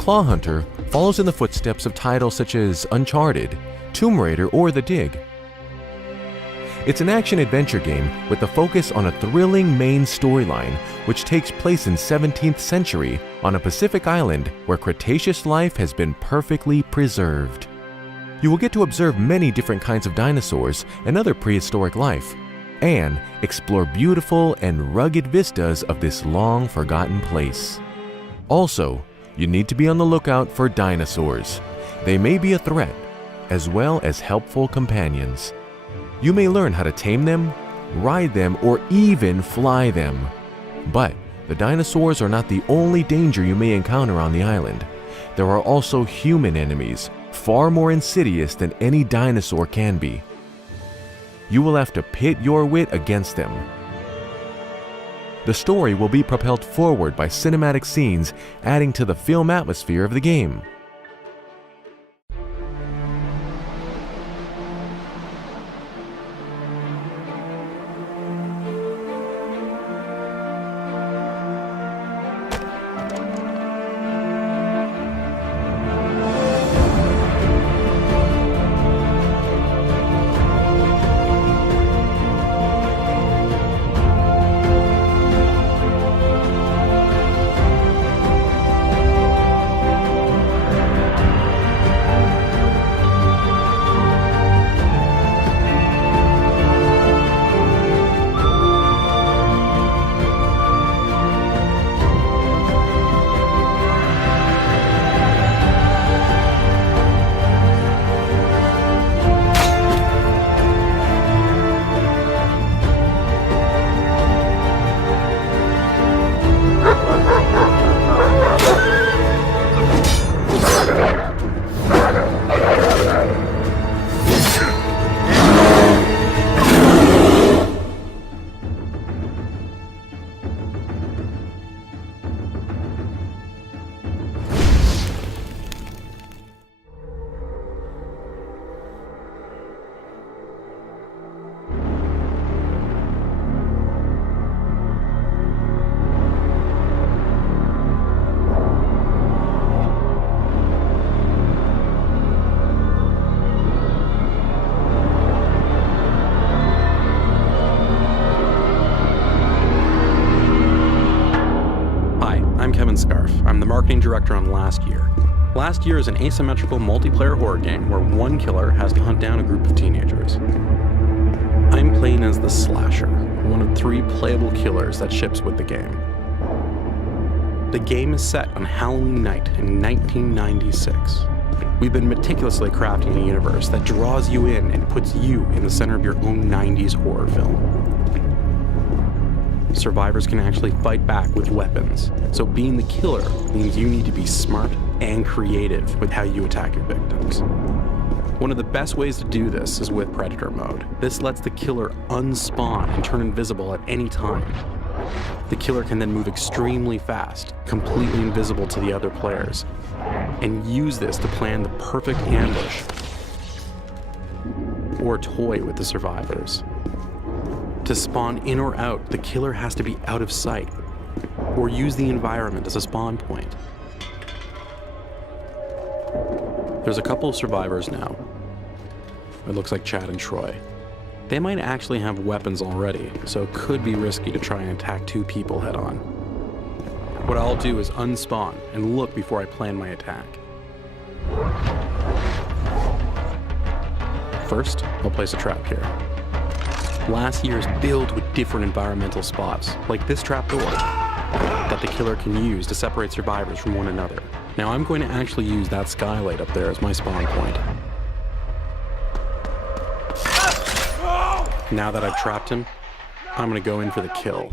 Claw Hunter follows in the footsteps of titles such as Uncharted, Tomb Raider, or The Dig. It's an action-adventure game with a focus on a thrilling main storyline which takes place in 17th century on a Pacific island where Cretaceous life has been perfectly preserved. You will get to observe many different kinds of dinosaurs and other prehistoric life, and explore beautiful and rugged vistas of this long-forgotten place. Also, you need to be on the lookout for dinosaurs. They may be a threat, as well as helpful companions. You may learn how to tame them, ride them, or even fly them. But the dinosaurs are not the only danger you may encounter on the island. There are also human enemies, far more insidious than any dinosaur can be. You will have to pit your wit against them. The story will be propelled forward by cinematic scenes, adding to the film atmosphere of the game. I'm the marketing director on Last Year. Last Year is an asymmetrical multiplayer horror game where one killer has to hunt down a group of teenagers. I'm playing as the Slasher, one of 3 playable killers that ships with the game. The game is set on Halloween night in 1996. We've been meticulously crafting a universe that draws you in and puts you in the center of your own 90s horror film. Survivors can actually fight back with weapons, so being the killer means you need to be smart and creative with how you attack your victims. One of the best ways to do this is with Predator mode. This lets the killer unspawn and turn invisible at any time. The killer can then move extremely fast, completely invisible to the other players, and use this to plan the perfect ambush or toy with the survivors. To spawn in or out, the killer has to be out of sight, or use the environment as a spawn point. There's a couple of survivors now. It looks like Chad and Troy. They might actually have weapons already, so it could be risky to try and attack 2 people head on. What I'll do is unspawn and look before I plan my attack. First, I'll place a trap here. Last Year is filled with different environmental spots, like this trapdoor, that the killer can use to separate survivors from one another. Now I'm going to actually use that skylight up there as my spawn point. Now that I've trapped him, I'm going to go in for the kill.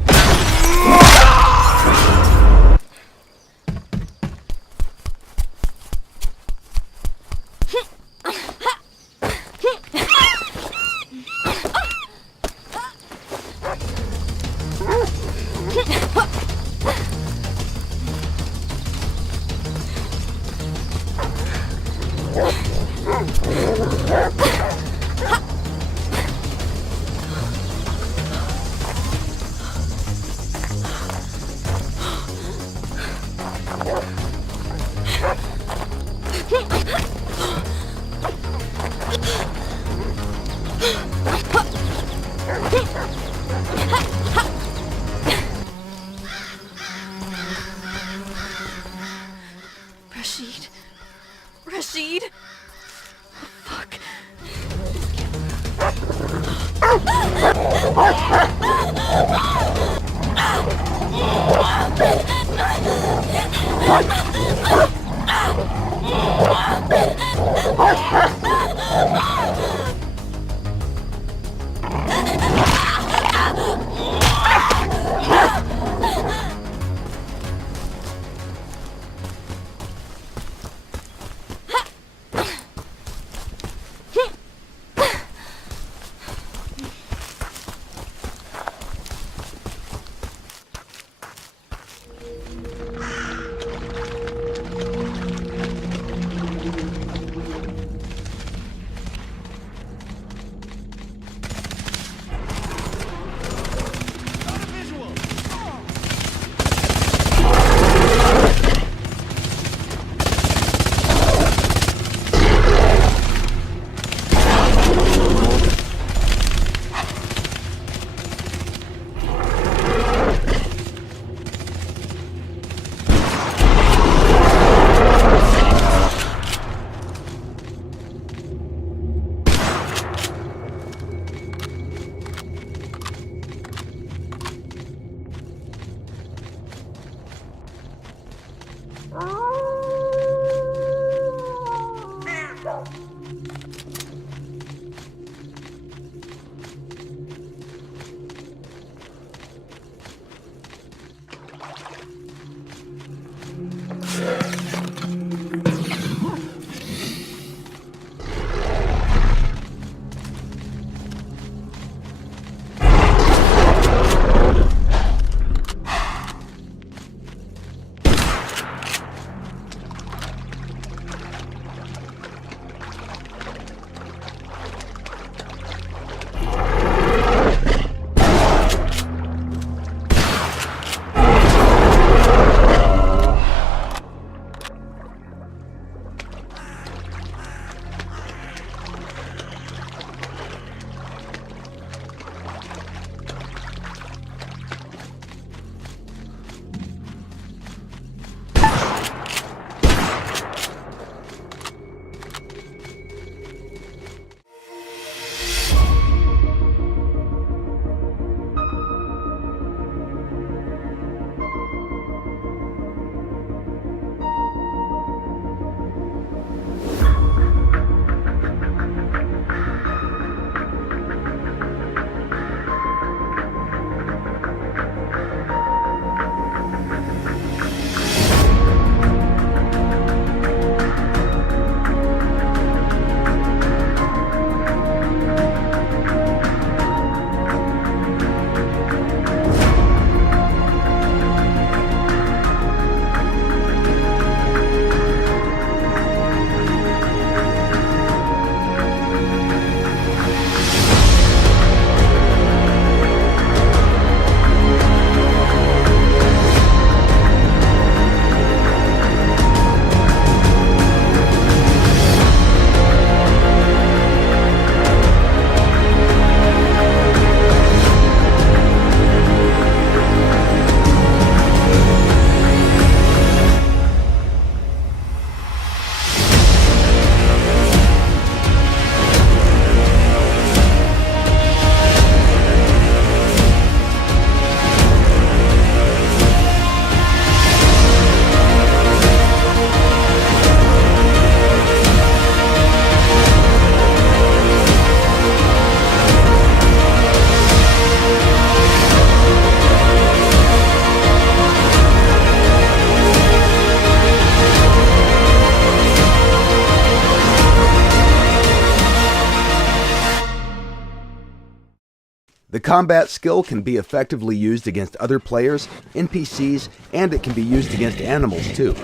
The combat skill can be effectively used against other players, NPCs, and it can be used against animals too.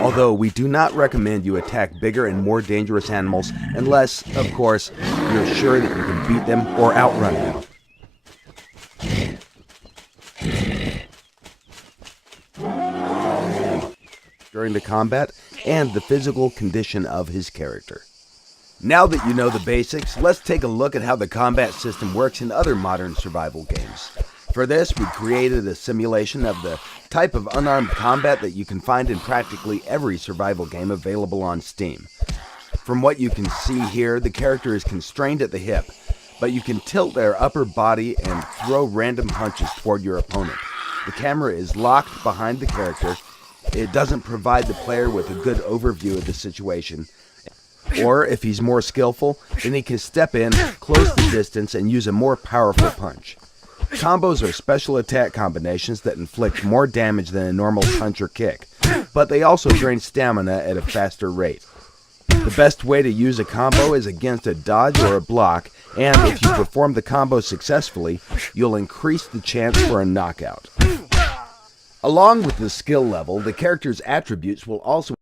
Although we do not recommend you attack bigger and more dangerous animals unless, of course, you're sure that you can beat them or outrun them. During the combat and the physical condition of his character. Now that you know the basics, let's take a look at how the combat system works in other modern survival games. For this, we created a simulation of the type of unarmed combat that you can find in practically every survival game available on Steam. From what you can see here, the character is constrained at the hip, but you can tilt their upper body and throw random punches toward your opponent. The camera is locked behind the character, it doesn't provide the player with a good overview of the situation. Or if he's more skillful, then he can step in, close the distance, and use a more powerful punch. Combos are special attack combinations that inflict more damage than a normal punch or kick, but they also drain stamina at a faster rate. The best way to use a combo is against a dodge or a block, and if you perform the combo successfully, you'll increase the chance for a knockout. Along with the skill level, the character's attributes will also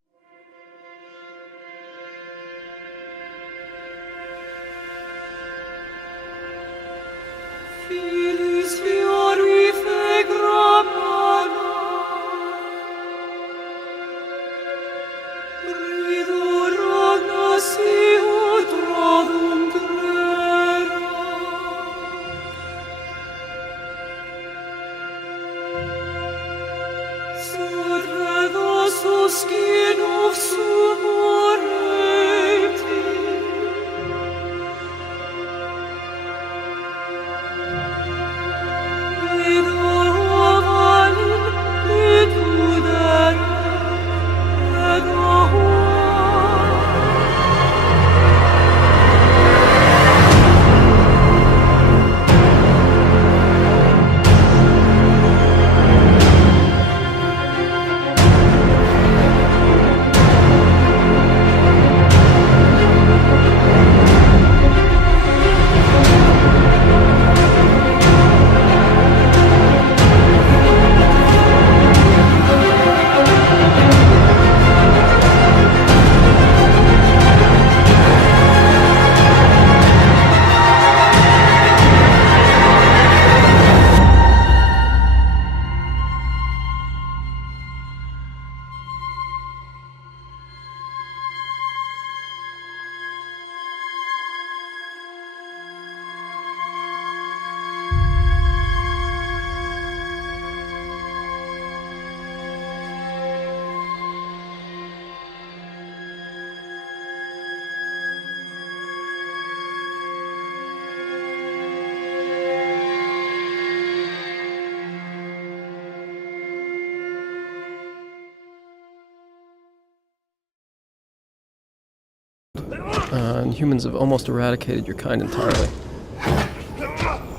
and humans have almost eradicated your kind entirely.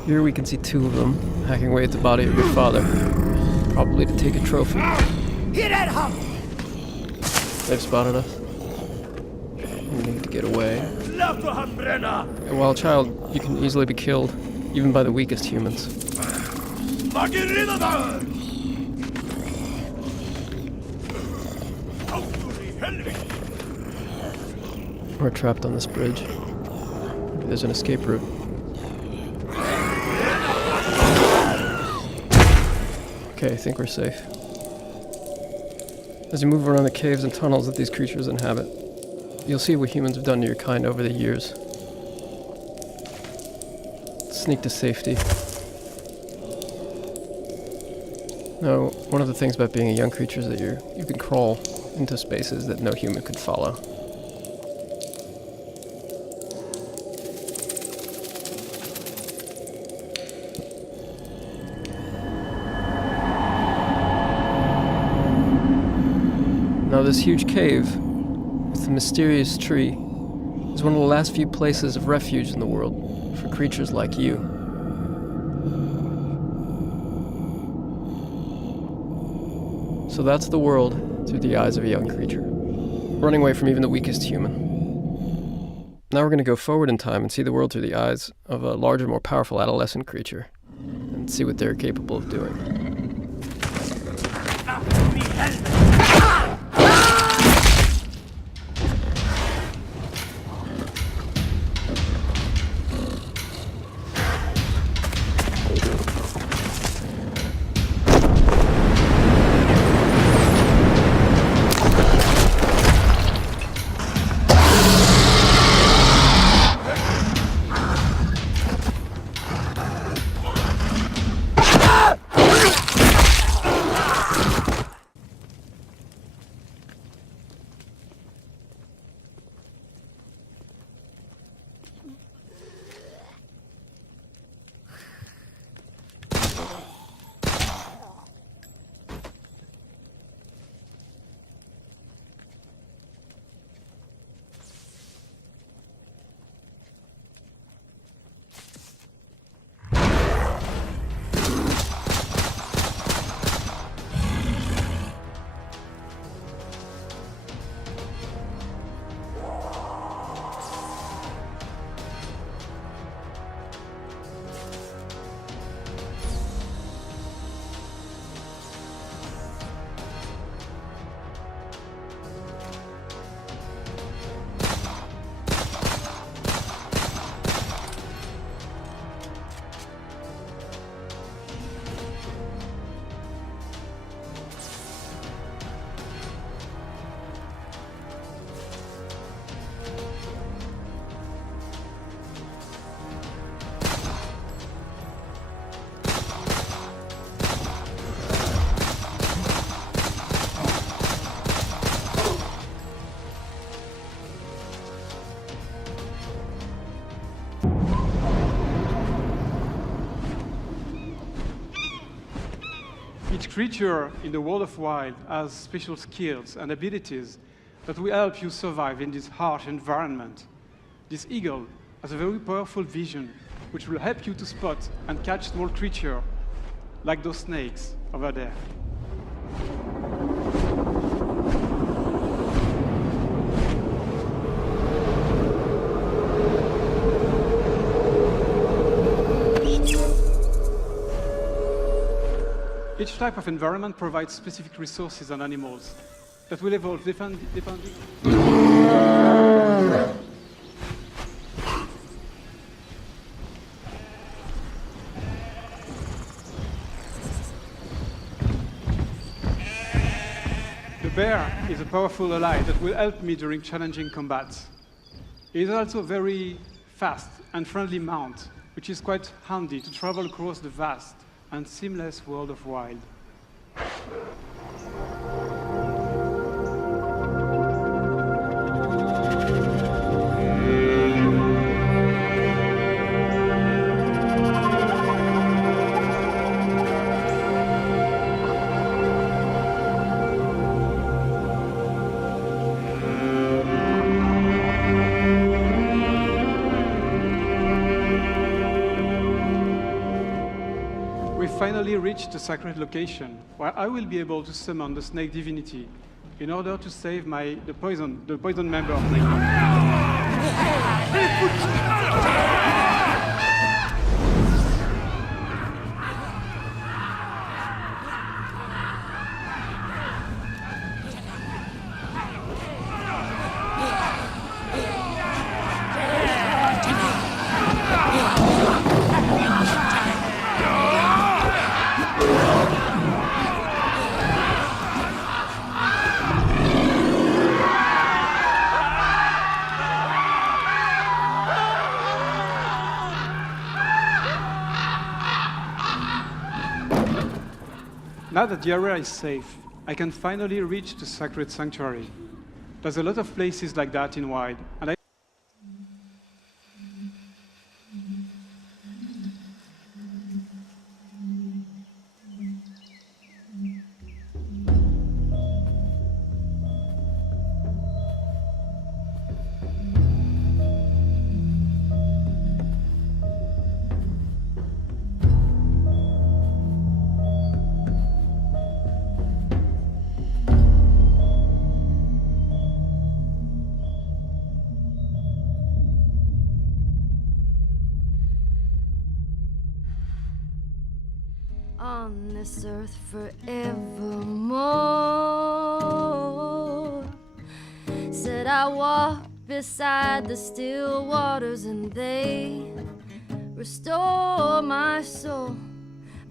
Here we can see two of them hacking away at the body of your father, probably to take a trophy. They've spotted us. We need to get away. And while a child, you can easily be killed, even by the weakest humans. We're trapped on this bridge. Maybe there's an escape route. Okay, I think we're safe. As you move around the caves and tunnels that these creatures inhabit, you'll see what humans have done to your kind over the years. Sneak to safety. Now, one of the things about being a young creature is that you can crawl into spaces that no human could follow. Now this huge cave, with the mysterious tree, is one of the last few places of refuge in the world for creatures like you. So that's the world through the eyes of a young creature, running away from even the weakest human. Now we're going to go forward in time and see the world through the eyes of a larger, more powerful adolescent creature, and see what they're capable of doing. Each creature in the world of wild has special skills and abilities that will help you survive in this harsh environment. This eagle has a very powerful vision, which will help you to spot and catch small creatures, like those snakes over there. Each type of environment provides specific resources and animals that will evolve depending. The bear is a powerful ally that will help me during challenging combats. It is also a very fast and friendly mount, which is quite handy to travel across the vast and seamless world of wild. Finally reached the sacred location, where I will be able to summon the snake divinity in order to save the poison member of my Now that the area is safe, I can finally reach the sacred sanctuary. There's a lot of places like that in Wild, and on this earth forevermore. Said I walk beside the still waters and they restore my soul.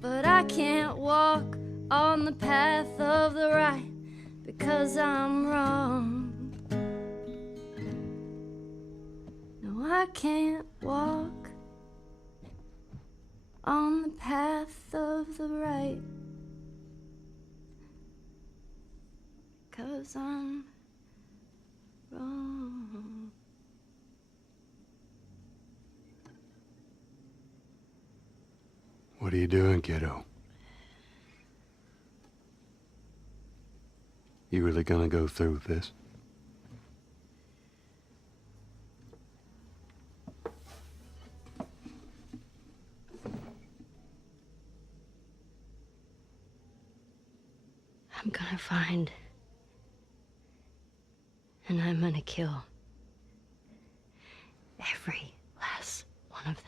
But I can't walk on the path of the right because I'm wrong. No, I can't walk on the path of the right, 'cause I'm wrong. What are you doing, kiddo? You really gonna go through with this? I'm gonna find, and I'm gonna kill every last one of them.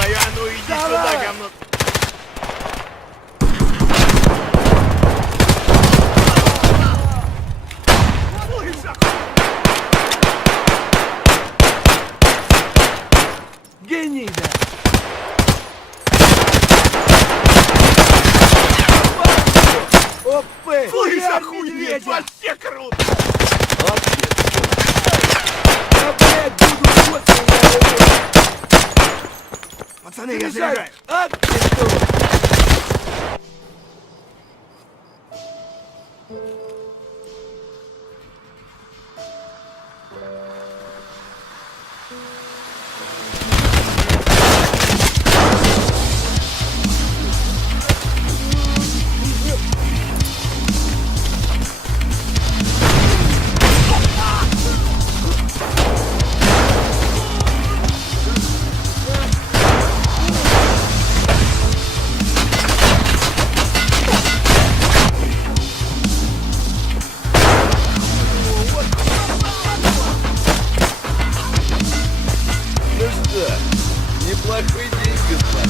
твою, а ну иди сюда, говно! Гений, да! Опы! Слышь, охуеть, вообще круто! Я, блядь, буду после. Пацаны, я заряжаю! Ад, ты что? Неплохой день, господа.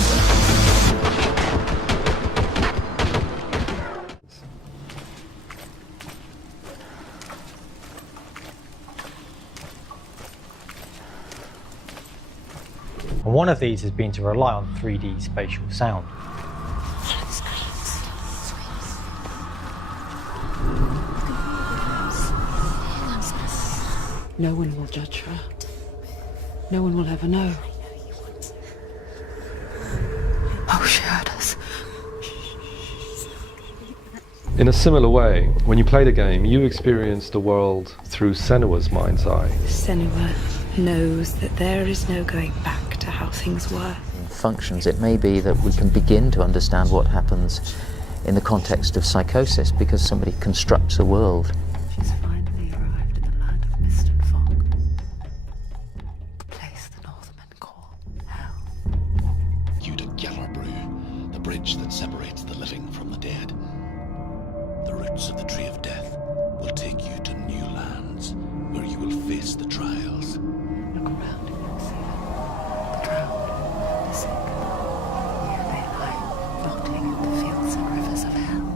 And one of these has been to rely on 3D spatial sound. No one will judge her. No one will ever know. Oh, she heard us. In a similar way, when you play the game, you experience the world through Senua's mind's eye. Senua knows that there is no going back to how things were. Functions, it may be that we can begin to understand what happens in the context of psychosis because somebody constructs a world. She's finally arrived in the land of mist and fog. A place the Northmen call hell. The bridge that separates the living from the dead. The roots of the tree of death will take you to new lands where you will face the trials. Look around and you'll see them. The drowned, the sick. Here they lie, rotting in the fields and rivers of hell.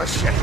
Oh shit!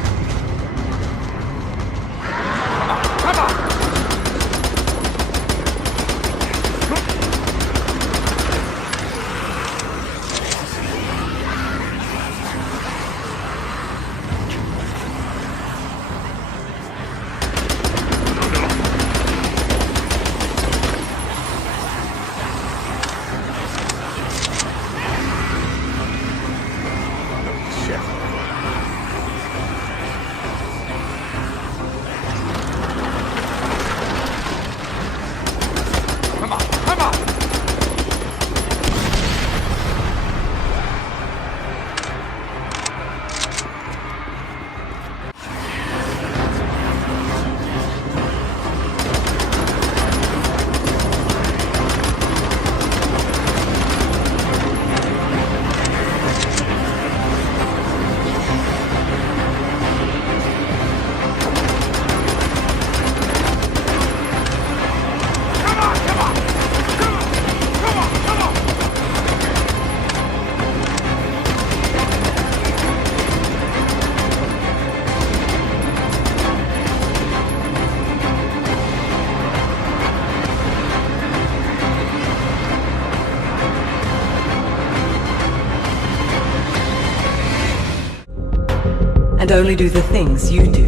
And only do the things you do.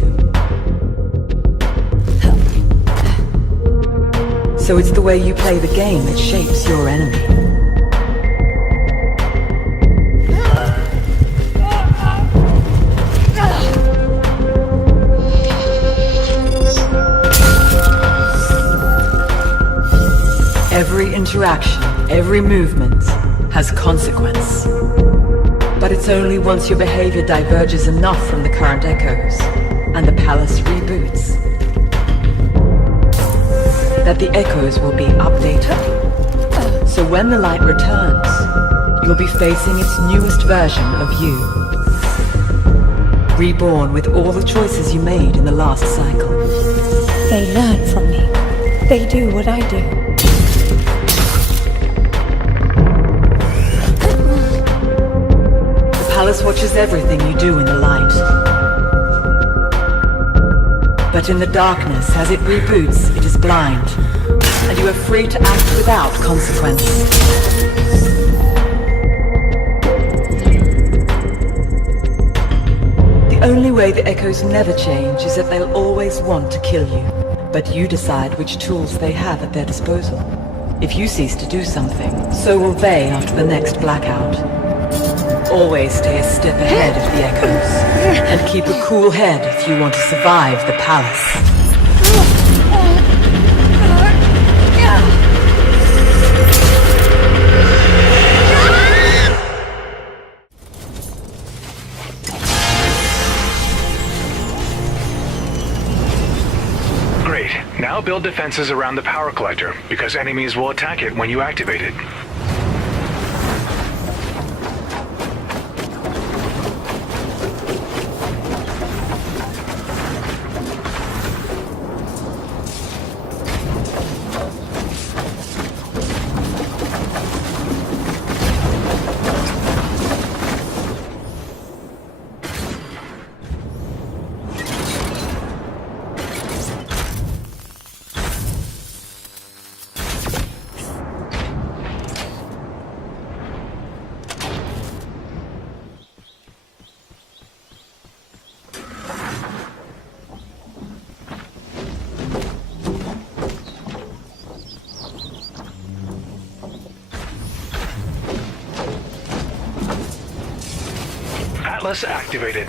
So it's the way you play the game that shapes your enemy. Every interaction, every movement, has consequence. But it's only once your behavior diverges enough from the current echoes, and the palace reboots, that the echoes will be updated. So when the light returns, you'll be facing its newest version of you. Reborn with all the choices you made in the last cycle. They learn from me. They do what I do. The palace watches everything you do in the light. But in the darkness, as it reboots, it is blind. And you are free to act without consequence. The only way the echoes never change is that they'll always want to kill you. But you decide which tools they have at their disposal. If you cease to do something, so will they after the next blackout. Always stay a step ahead of the echoes. And keep a cool head if you want to survive the palace. Now build defenses around the power collector, because enemies will attack it when you activate it. Atlas activated.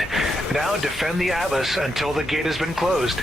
Now defend the Atlas until the gate has been closed.